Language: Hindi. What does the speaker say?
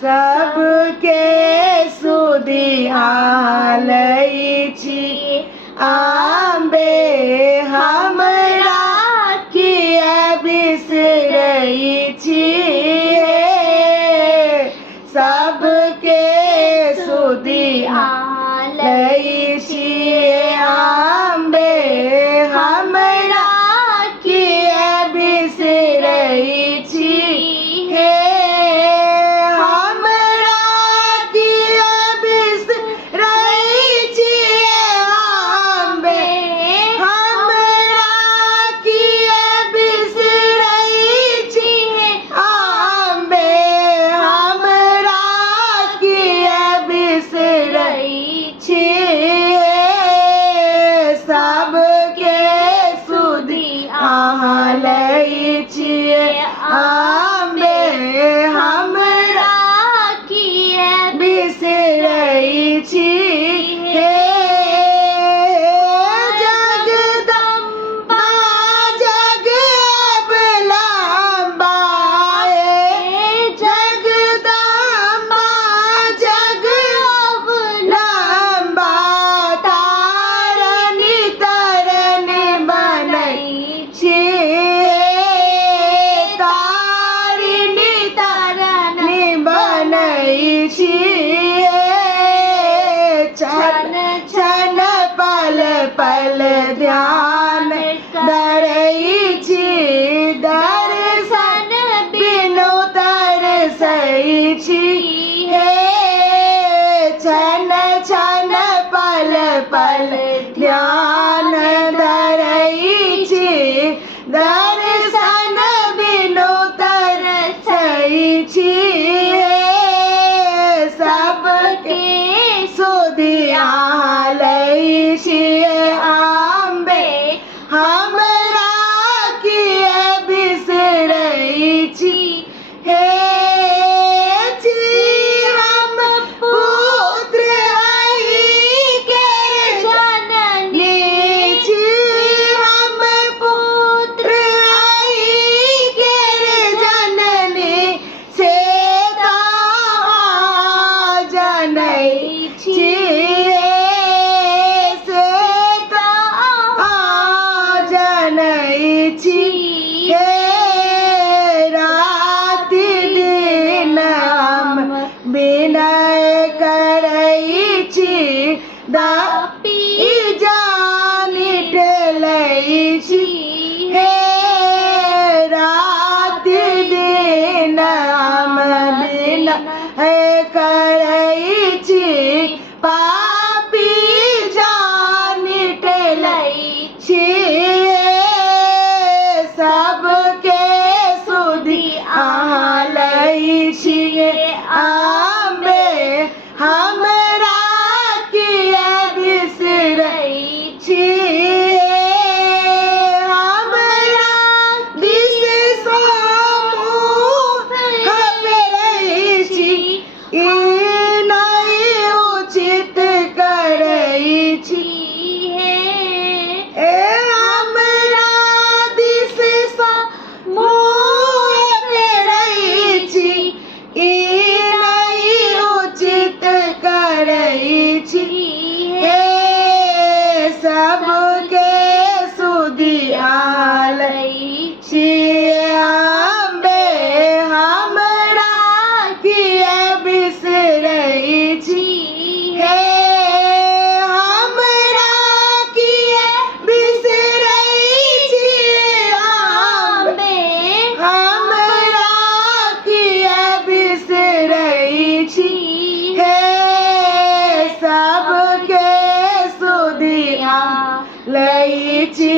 सबके सुधियालै छी आंबे हमरा किया बिसरै छी सबके सुधियालै छी आंबे हमरा किया बिसरै छी सबके सुधियालै छी आंबे हमरा किया बिसरै छी जगदम्बा जगअबलम्बा जगदम्बा जगअबलम्बा तारनी तरनी बनै छी तारिणी तरनी बनै छी छन छन पल पल ध्यान धरै छी दर्शन बिनु तरसै छी छन छन पल पल ध्यान धरै छी दर्शन बिनु तरसै छी सबके सुधियालै छी आंबे हमरा किया बिसरै छी हम पुत्र अहि केर जननी छी हम पुत्र अहि केर जननी से जनै छी से जनै छी राति दिन हम विनय करै छी दापी जानि टेलै छी राति दिन हम विनय करै छी पापी जानि टेलै छी सबके सुधियालै छी आंबे हमरा किया बिसरै छी हमरा दिस सँ मुँह फेरै छी ई नहि उचित करै छी हमरा दिस सँ मुँह फेरै छी ई नहि उचित करै छी सबके सुधियालै छी आंबे हमरा किया बिसरै छी हमरा किया बिसरै छी आंबे हमरा किया बिसरै छी सबके सुधियालै छी